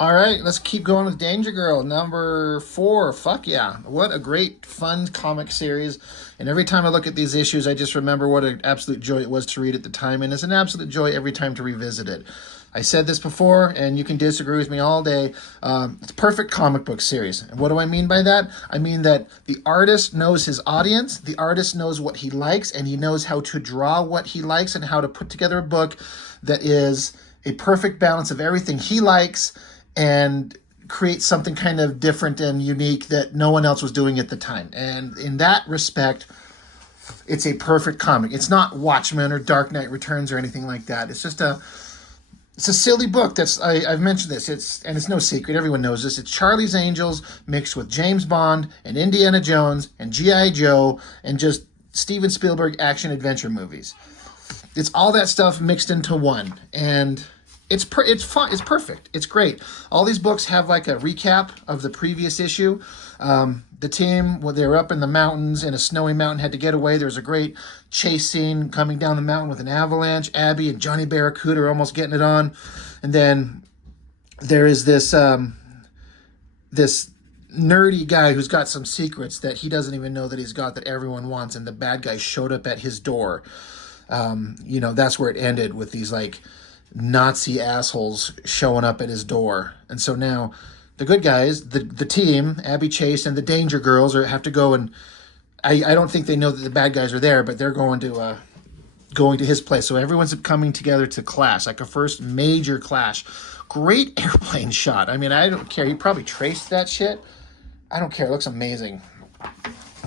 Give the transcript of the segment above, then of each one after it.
All right, let's keep going with Danger Girl, number 4. Fuck yeah. What a great, fun comic series. And every time I look at these issues, I just remember what an absolute joy it was to read at the time. And it's an absolute joy every time to revisit it. I said this before, and you can disagree with me all day. It's a perfect comic book series. And what do I mean by that? I mean that the artist knows his audience, the artist knows what he likes, and he knows how to draw what he likes and how to put together a book that is a perfect balance of everything he likes and create something kind of different and unique that no one else was doing at the time. And in that respect, it's a perfect comic. It's not Watchmen or Dark Knight Returns or anything like that. It's a silly book. I've mentioned this. It's no secret. Everyone knows this. It's Charlie's Angels mixed with James Bond and Indiana Jones and G.I. Joe and just Steven Spielberg action adventure movies. It's all that stuff mixed into one, and it's fun. It's perfect. It's great. All these books have like a recap of the previous issue. The team, well, they were up in the mountains in a snowy mountain, had to get away. There was a great chase scene coming down the mountain with an avalanche. Abby and Johnny Barracuda are almost getting it on, and then there is this nerdy guy who's got some secrets that he doesn't even know that he's got that everyone wants, and the bad guy showed up at his door. That's where it ended, with these like Nazi assholes showing up at his door. And so now the good guys, the team, Abby Chase and the Danger Girls, have to go, and I don't think they know that the bad guys are there, but they're going to his place. So everyone's coming together to clash, like a first major clash. Great airplane shot. I mean, I don't care. You probably traced that shit. I don't care. It looks amazing.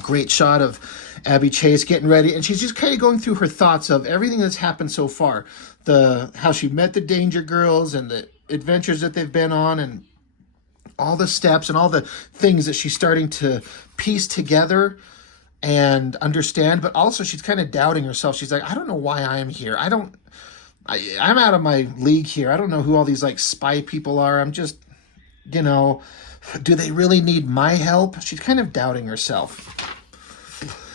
Great shot of Abby Chase getting ready, and she's just kind of going through her thoughts of everything that's happened so far. How she met the Danger Girls and the adventures that they've been on, and all the steps and all the things that she's starting to piece together and understand. But also she's kind of doubting herself. She's like, I don't know why I am here. I'm out of my league here. I don't know who all these like spy people are. I'm just, do they really need my help? She's kind of doubting herself.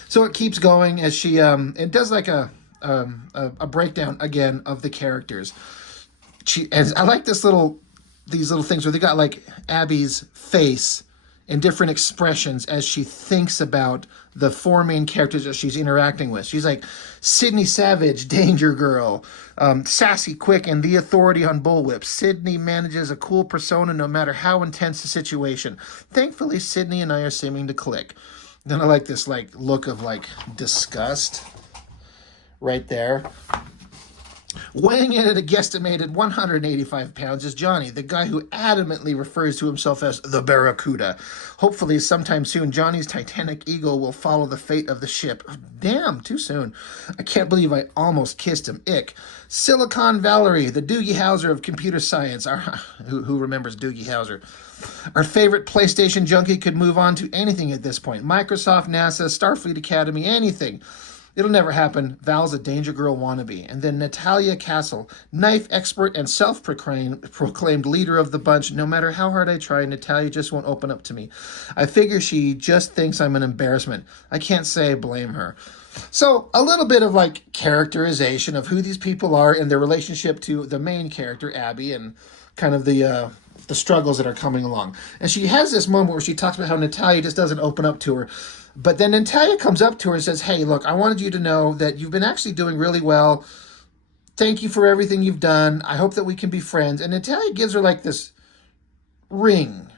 So it keeps going as she it does like a breakdown again of the characters. And I like these little things where they got like Abby's face in different expressions as she thinks about the 4 main characters that she's interacting with. She's like Sydney Savage, Danger Girl, Sassy Quick, and the authority on bullwhips. Sydney manages a cool persona no matter how intense the situation. Thankfully, Sydney and I are seeming to click. Then I like this like look of like disgust right there. Weighing in at a guesstimated 185 pounds is Johnny, the guy who adamantly refers to himself as the Barracuda. Hopefully, sometime soon, Johnny's Titanic Eagle will follow the fate of the ship. Damn, too soon. I can't believe I almost kissed him. Ick. Silicon Valerie, the Doogie Howser of computer science. Who remembers Doogie Howser? Our favorite PlayStation junkie could move on to anything at this point. Microsoft, NASA, Starfleet Academy, anything. It'll never happen. Val's a Danger Girl wannabe. And then Natalia Castle, knife expert and self-proclaimed leader of the bunch. No matter how hard I try, Natalia just won't open up to me. I figure she just thinks I'm an embarrassment. I can't say I blame her. So a little bit of like characterization of who these people are and their relationship to the main character, Abby, and kind of the struggles that are coming along. And she has this moment where she talks about how Natalia just doesn't open up to her. But then Natalia comes up to her and says, hey, look, I wanted you to know that you've been actually doing really well. Thank you for everything you've done. I hope that we can be friends. And Natalia gives her like this ring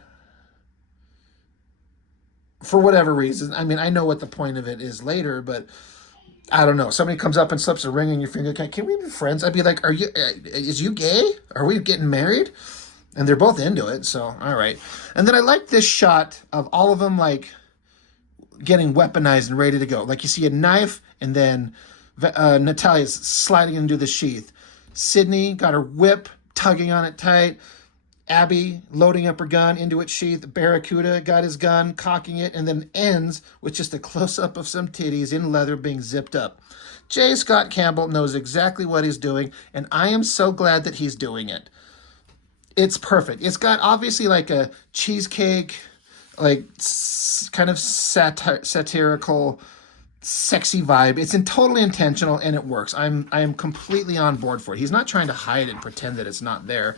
for whatever reason. I mean, I know what the point of it is later, but I don't know. Somebody comes up and slips a ring in your finger. Can we be friends? I'd be like, is you gay? Are we getting married? And they're both into it. So, all right. And then I like this shot of all of them like getting weaponized and ready to go. Like you see a knife, and then Natalia's sliding into the sheath. Sydney got her whip, tugging on it tight. Abby loading up her gun into its sheath. Barracuda got his gun, cocking it, and then ends with just a close-up of some titties in leather being zipped up. J. Scott Campbell knows exactly what he's doing, and I am so glad that he's doing it. It's perfect. It's got obviously like a cheesecake, like kind of satirical, sexy vibe. It's totally intentional, and it works. I am completely on board for it. He's not trying to hide it and pretend that it's not there.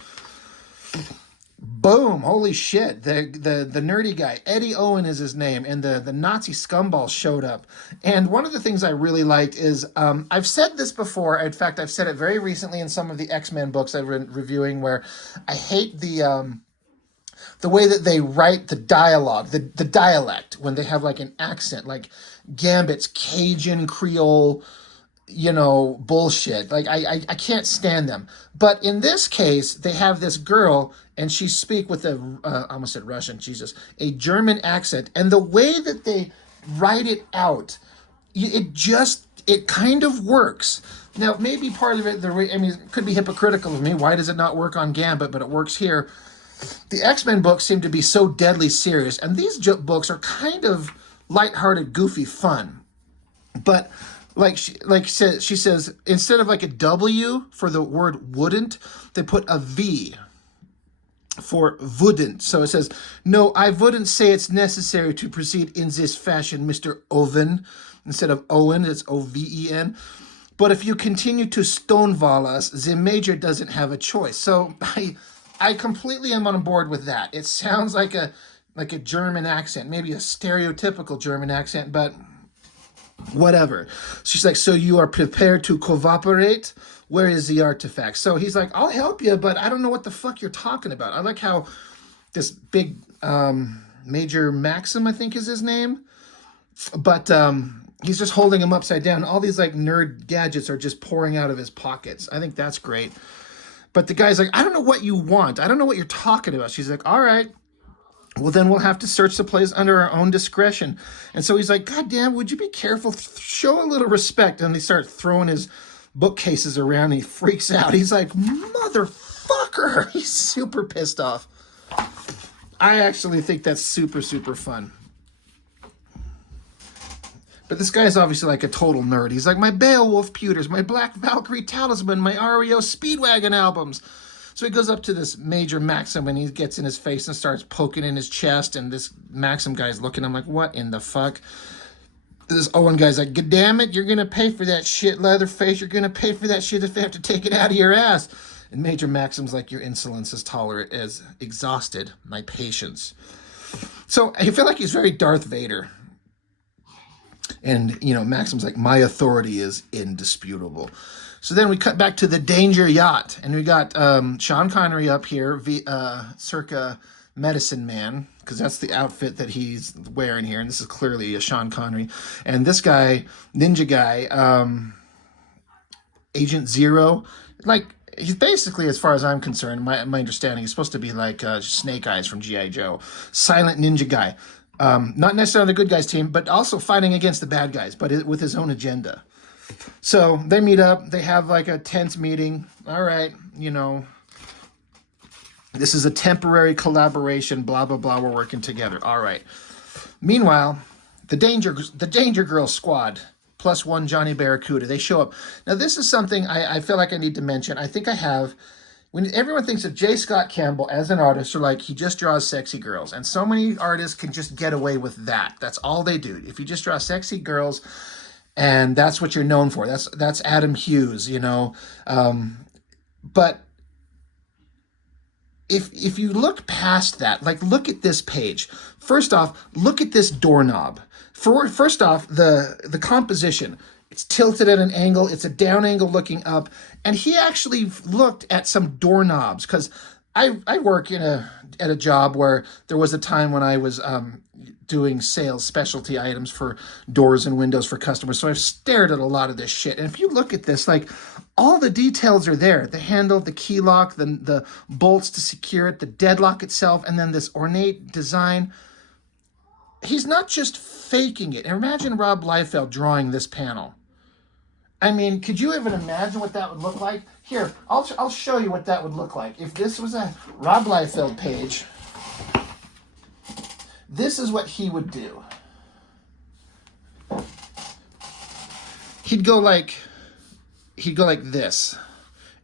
Boom! Holy shit! The nerdy guy, Eddie Owen is his name, and the Nazi scumball showed up. And one of the things I really liked is I've said this before. In fact, I've said it very recently in some of the X-Men books I've been reviewing, where I hate the way that they write the dialogue, the dialect when they have like an accent, like Gambit's Cajun Creole, bullshit. Like I can't stand them. But in this case, they have this girl and she speak with a I almost said Russian, Jesus, a German accent, and the way that they write it out, it kind of works. Now, maybe part of it, it could be hypocritical of me. Why does it not work on Gambit, but it works here? The X-Men books seem to be so deadly serious, and these books are kind of lighthearted, goofy fun. But she says, instead of like a W for the word wouldn't, they put a V for wouldn't. So it says, no, I wouldn't say it's necessary to proceed in this fashion, Mr. Owen. Instead of Owen, it's O-V-E-N. But if you continue to stonewall us, the major doesn't have a choice. So I completely am on board with that. It sounds like a German accent, maybe a stereotypical German accent, but whatever. She's like, so you are prepared to cooperate? Where is the artifact? So he's like, I'll help you, but I don't know what the fuck you're talking about. I like how this big Major Maxim, I think is his name, but he's just holding him upside down. All these like nerd gadgets are just pouring out of his pockets. I think that's great. But the guy's like, I don't know what you want. I don't know what you're talking about. She's like, all right, well, then we'll have to search the place under our own discretion. And so he's like, God damn, would you be careful? Show a little respect. And they start throwing his bookcases around. And he freaks out. He's like, motherfucker. He's super pissed off. I actually think that's super, super fun. But this guy's obviously like a total nerd. He's like, my Beowulf pewters, my Black Valkyrie talisman, my REO Speedwagon albums. So he goes up to this Major Maxim and he gets in his face and starts poking in his chest. And this Maxim guy's looking at him like, what in the fuck? This Owen guy's like, God damn it, you're going to pay for that shit, Leatherface. You're going to pay for that shit if they have to take it out of your ass. And Major Maxim's like, your insolence has exhausted my patience. So I feel like he's very Darth Vader. And, Maxim's like, my authority is indisputable. So then we cut back to the Danger Yacht. And we got Sean Connery up here, circa Medicine Man, because that's the outfit that he's wearing here. And this is clearly a Sean Connery. And this guy, Ninja Guy, Agent Zero, like, he's basically, as far as I'm concerned, my understanding, he's supposed to be like Snake Eyes from G.I. Joe. Silent Ninja Guy. Not necessarily the good guys team, but also fighting against the bad guys, but with his own agenda. So they meet up. They have like a tense meeting. All right, this is a temporary collaboration, blah, blah, blah. We're working together. All right. Meanwhile, the Danger Girl squad, plus one Johnny Barracuda, they show up. Now, this is something I feel like I need to mention. I think I have. When everyone thinks of J. Scott Campbell as an artist, they're like, he just draws sexy girls. And so many artists can just get away with that. That's all they do. If you just draw sexy girls, and that's what you're known for. That's Adam Hughes, But if you look past that, like look at this page. First off, look at this doorknob. First off, the composition. It's tilted at an angle. It's a down angle looking up. And he actually looked at some doorknobs because I work at a job where there was a time when I was doing sales specialty items for doors and windows for customers. So I've stared at a lot of this shit. And if you look at this, like all the details are there. The handle, the key lock, the bolts to secure it, the deadlock itself, and then this ornate design. He's not just faking it. Imagine Rob Liefeld drawing this panel. I mean, could you even imagine what that would look like? Here, I'll show you what that would look like. If this was a Rob Liefeld page, this is what he would do. He'd go like this,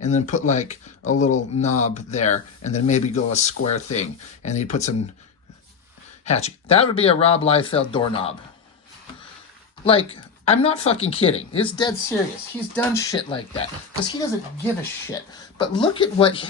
and then put like a little knob there, and then maybe go a square thing, and he'd put some hatchet. That would be a Rob Liefeld doorknob. Like, I'm not fucking kidding. It's dead serious. He's done shit like that because he doesn't give a shit. But look at what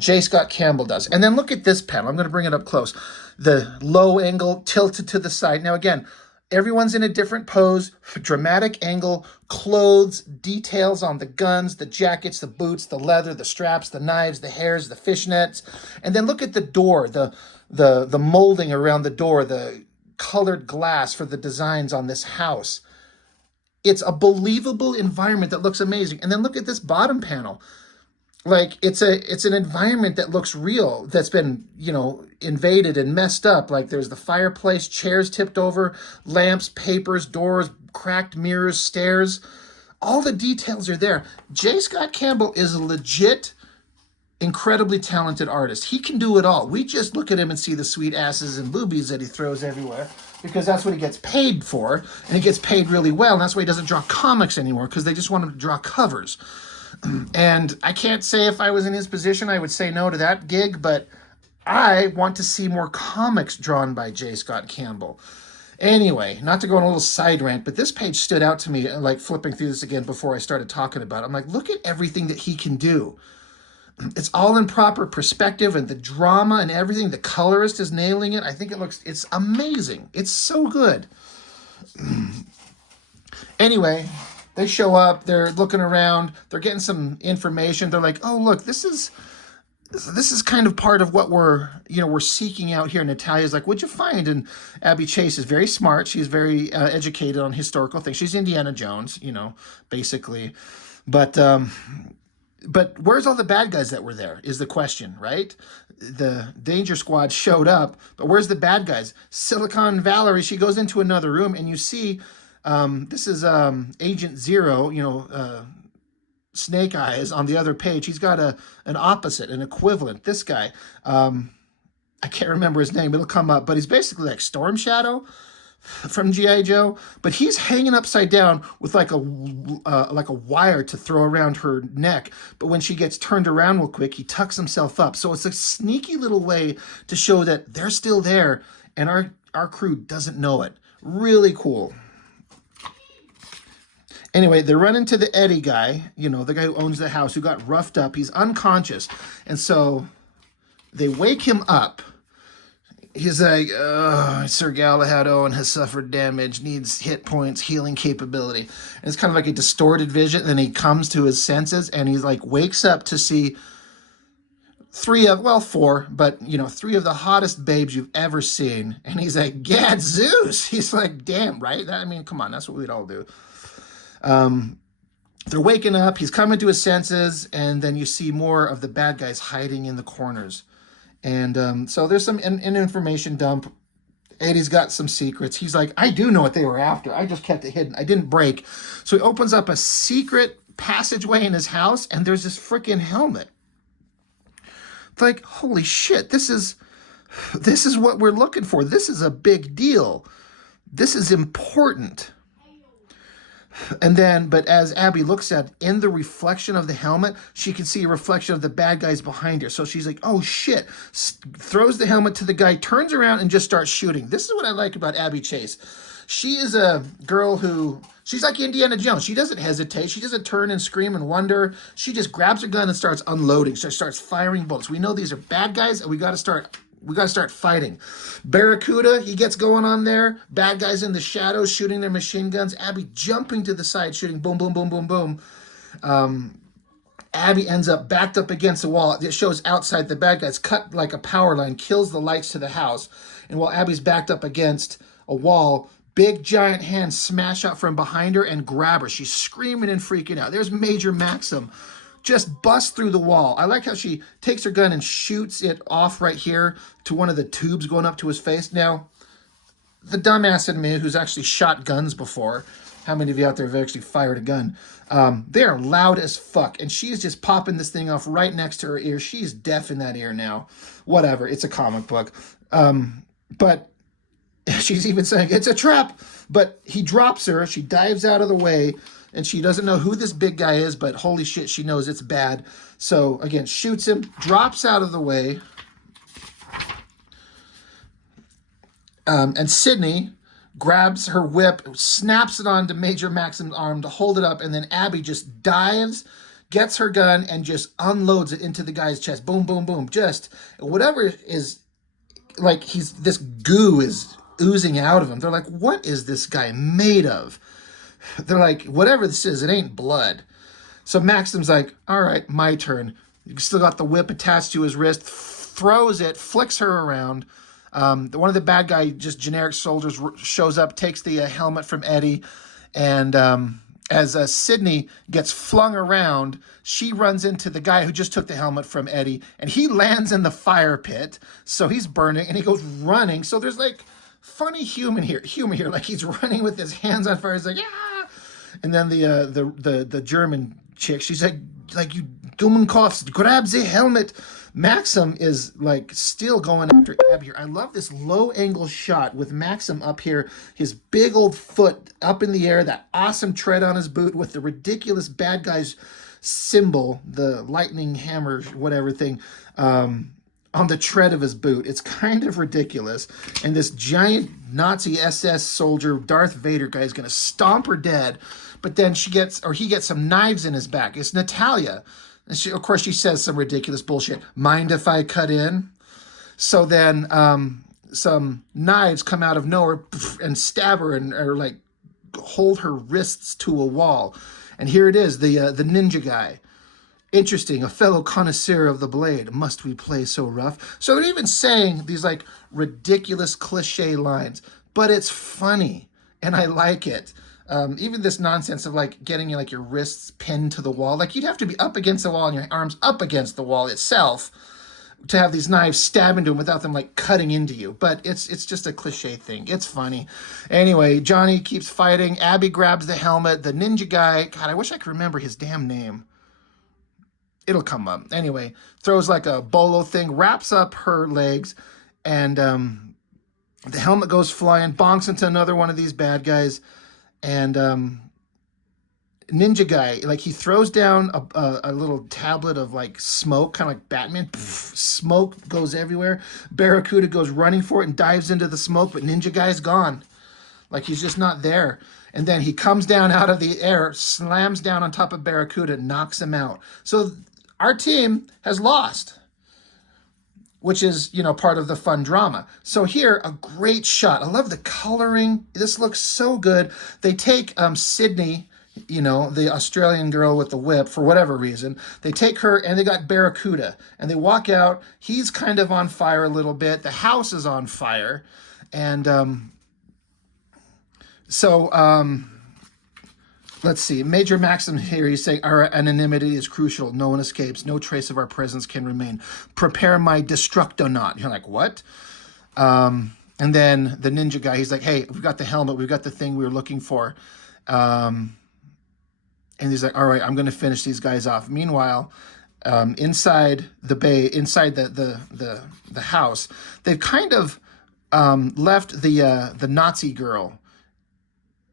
J. Scott Campbell does. And then look at this panel. I'm going to bring it up close. The low angle tilted to the side. Now, again, everyone's in a different pose, dramatic angle, clothes, details on the guns, the jackets, the boots, the leather, the straps, the knives, the hairs, the fishnets. And then look at the door, the molding around the door, the colored glass for the designs on this house. It's a believable environment that looks amazing. And then look at this bottom panel. Like it's an environment that looks real, that's been, invaded and messed up. Like there's the fireplace, chairs tipped over, lamps, papers, doors, cracked mirrors, stairs. All the details are there. J. Scott Campbell is a legit, incredibly talented artist. He can do it all. We just look at him and see the sweet asses and boobies that he throws everywhere because that's what he gets paid for, and he gets paid really well, and that's why he doesn't draw comics anymore, because they just want him to draw covers. And I can't say if I was in his position, I would say no to that gig, but I want to see more comics drawn by J. Scott Campbell. Anyway, not to go on a little side rant, but this page stood out to me, like flipping through this again before I started talking about it. I'm like, look at everything that he can do. It's all in proper perspective, and the drama and everything. The colorist is nailing it. I think it's amazing. It's so good. Anyway, they show up, they're looking around, they're getting some information. They're like, oh, look, this is kind of part of what we're seeking out here. Natalia's like, what'd you find? And Abby Chase is very smart. She's very educated on historical things. She's Indiana Jones, basically. But where's all the bad guys that were there is the question, right? The Danger Squad showed up, but where's the bad guys? Silicon Valerie, she goes into another room, and you see, this is Agent Zero, Snake Eyes on the other page. He's got an opposite, an equivalent. This guy, I can't remember his name. It'll come up, but he's basically like Storm Shadow from G.I. Joe, but he's hanging upside down with like a wire to throw around her neck. But when she gets turned around real quick, he tucks himself up. So it's a sneaky little way to show that they're still there, and our crew doesn't know it. Really cool. Anyway, they run into the Eddie guy, the guy who owns the house, who got roughed up. He's unconscious. And so they wake him up. He's like, Sir Galahad Owen has suffered damage, needs hit points, healing capability. And it's kind of like a distorted vision. And then he comes to his senses, and he's like, wakes up to see four, but, three of the hottest babes you've ever seen. And he's like, Gad Zeus. He's like, damn, right? Come on, that's what we'd all do. They're waking up, he's coming to his senses, and then you see more of the bad guys hiding in the corners. And so there's an information dump. Eddie's got some secrets. He's like, I do know what they were after. I just kept it hidden. I didn't break. So he opens up a secret passageway in his house, and there's this freaking helmet. It's like, holy shit, this is what we're looking for. This is a big deal. This is important. And then, but as Abby looks at, in the reflection of the helmet, she can see a reflection of the bad guys behind her. So she's like, oh shit, throws the helmet to the guy, turns around, and just starts shooting. This is what I like about Abby Chase. She is a girl she's like Indiana Jones. She doesn't hesitate. She doesn't turn and scream and wonder. She just grabs her gun and starts unloading. She starts firing bullets. We know these are bad guys, and we got to start fighting. Barracuda, he gets going on there. Bad guys in the shadows shooting their machine guns. Abby jumping to the side, shooting boom, boom, boom, boom, boom. Abby ends up backed up against the wall. It shows outside the bad guys, cut like a power line, kills the lights to the house. And while Abby's backed up against a wall, big giant hands smash out from behind her and grab her. She's screaming and freaking out. There's Major Maxim. Just busts through the wall. I like how she takes her gun and shoots it off right here to one of the tubes going up to his face. Now, the dumbass in me who's actually shot guns before, how many of you out there have actually fired a gun? They are loud as fuck, and she's just popping this thing off right next to her ear. She's deaf in that ear now. Whatever, it's a comic book. But she's even saying, it's a trap. But he drops her, she dives out of the way, and she doesn't know who this big guy is, but holy shit, she knows it's bad. So, again, shoots him, drops out of the way. And Sydney grabs her whip, snaps it onto Major Maxim's arm to hold it up, and then Abby just dives gets her gun and just unloads it into the guy's chest. Boom, boom, boom. Just whatever is like this goo is oozing out of him. They're like, what is this guy made of? They're like, whatever this is, it ain't blood. So Maxim's like, all right, my turn. Still got the whip attached to his wrist, throws it, flicks her around. One of the bad guy, just generic soldiers, shows up, takes the helmet from Eddie, and as Sydney gets flung around, she runs into the guy who just took the helmet from Eddie, and he lands in the fire pit, so he's burning, and he goes running. So there's like funny humor here, like he's running with his hands on fire. He's like, yeah, and then the German chick, she's like you Dummenkopf, grab the helmet. Maxim is like still going after Ab here. I love this low angle shot with Maxim up here, his big old foot up in the air, that awesome tread on his boot with the ridiculous bad guy's symbol, the lightning hammer, whatever thing, on the tread of his boot. It's kind of ridiculous. And this giant Nazi SS soldier, Darth Vader guy, is going to stomp her dead. But then he gets some knives in his back. It's Natalia. And of course, she says some ridiculous bullshit. Mind if I cut in? So then some knives come out of nowhere and stab her or like hold her wrists to a wall. And here it is, the ninja guy. Interesting, a fellow connoisseur of the blade. Must we play so rough? So they're even saying these like ridiculous cliche lines, but it's funny and I like it. Even this nonsense of like getting like your wrists pinned to the wall, like you'd have to be up against the wall and your arms up against the wall itself to have these knives stab into them without them like cutting into you. But it's just a cliche thing. It's funny. Anyway, Johnny keeps fighting. Abby grabs the helmet. The ninja guy, God, I wish I could remember his damn name. It'll come up. Anyway, throws like a bolo thing, wraps up her legs, and the helmet goes flying, bonks into another one of these bad guys. And ninja guy, like he throws down a little tablet of like smoke, kind of like Batman. Pff, smoke goes everywhere. Barracuda goes running for it and dives into the smoke, but ninja guy's gone. Like he's just not there. And then he comes down out of the air, slams down on top of Barracuda, knocks him out. So our team has lost, which is, part of the fun drama. So here, a great shot. I love the coloring. This looks so good. They take Sydney, the Australian girl with the whip, for whatever reason. They take her, and they got Barracuda. And they walk out. He's kind of on fire a little bit. The house is on fire. And let's see. Major Maxim here, he's saying, our anonymity is crucial. No one escapes. No trace of our presence can remain. Prepare my destructonaut. You're like, what? And then the ninja guy, he's like, hey, we've got the helmet. We've got the thing we were looking for. And he's like, all right, I'm going to finish these guys off. Meanwhile, inside the bay, inside the house, they've kind of left the Nazi girl.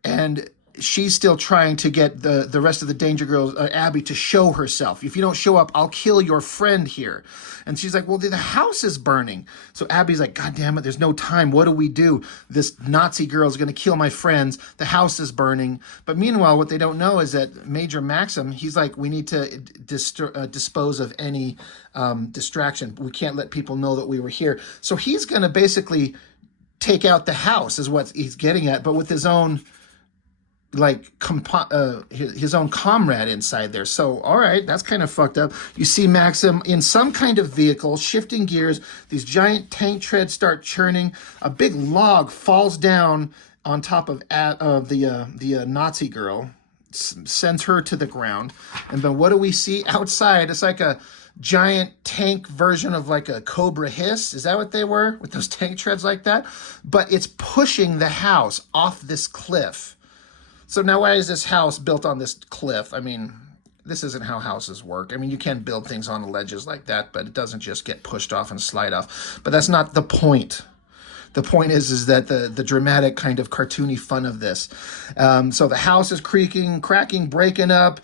And she's still trying to get the rest of the Danger Girls, Abby, to show herself. If you don't show up, I'll kill your friend here. And she's like, well, the house is burning. So Abby's like, God damn it, there's no time. What do we do? This Nazi girl is going to kill my friends. The house is burning. But meanwhile, what they don't know is that Major Maxim, he's like, we need to dispose of any distraction. We can't let people know that we were here. So he's going to basically take out the house is what he's getting at, but with his own his own comrade inside there. So, all right, that's kind of fucked up. You see Maxim in some kind of vehicle, shifting gears. These giant tank treads start churning. A big log falls down on top of the Nazi girl, sends her to the ground. And then what do we see outside? It's like a giant tank version of like a Cobra Hiss. Is that what they were? With those tank treads like that? But it's pushing the house off this cliff. So now why is this house built on this cliff? I mean, this isn't how houses work. I mean, you can build things on ledges like that, but it doesn't just get pushed off and slide off. But that's not the point. The point is that the dramatic kind of cartoony fun of this. So the house is creaking, cracking, breaking up.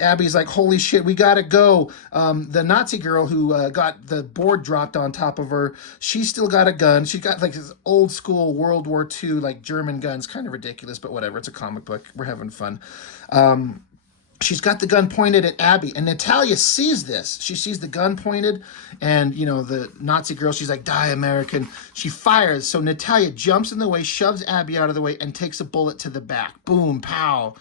Abby's like, holy shit, we gotta go. The Nazi girl who got the board dropped on top of her, she's still got a gun. She's got like this old school World War II, like German guns, kind of ridiculous, but whatever. It's a comic book. We're having fun. she's got the gun pointed at Abby, and Natalia sees this. She sees the gun pointed, and you know, the Nazi girl, she's like, die American. She fires, so Natalia jumps in the way, shoves Abby out of the way, and takes a bullet to the back. Boom, pow.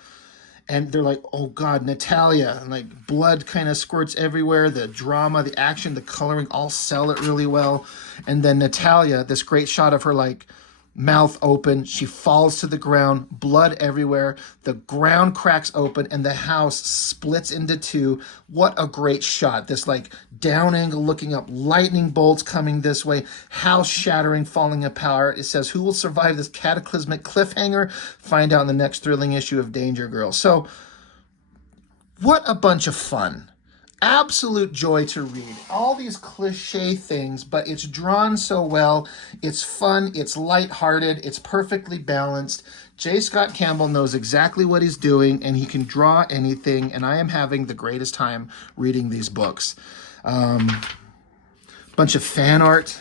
And they're like, oh God, Natalia. And like blood kind of squirts everywhere. The drama, the action, the coloring all sell it really well. And then Natalia, this great shot of her like mouth open, she falls to the ground, blood everywhere. The ground cracks open and the house splits into two. What a great shot. This like down angle looking up, lightning bolts coming this way, house shattering, falling apart. It says, who will survive this cataclysmic cliffhanger? Find out in the next thrilling issue of Danger Girl. So what a bunch of fun. Absolute joy to read. All these cliche things, but it's drawn so well. It's fun, it's lighthearted, it's perfectly balanced. J. Scott Campbell knows exactly what he's doing, and he can draw anything, and I am having the greatest time reading these books. Bunch of fan art,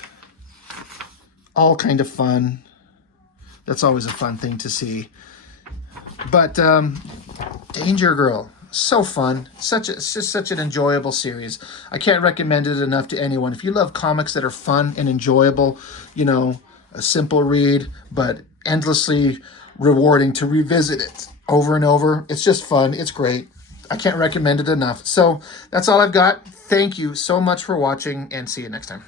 all kind of fun. That's always a fun thing to see. But Danger Girl, so fun. It's just such an enjoyable series. I can't recommend it enough to anyone. If you love comics that are fun and enjoyable, you know, a simple read, but endlessly rewarding to revisit it over and over. It's just fun. It's great. I can't recommend it enough. So that's all I've got. Thank you so much for watching, and see you next time.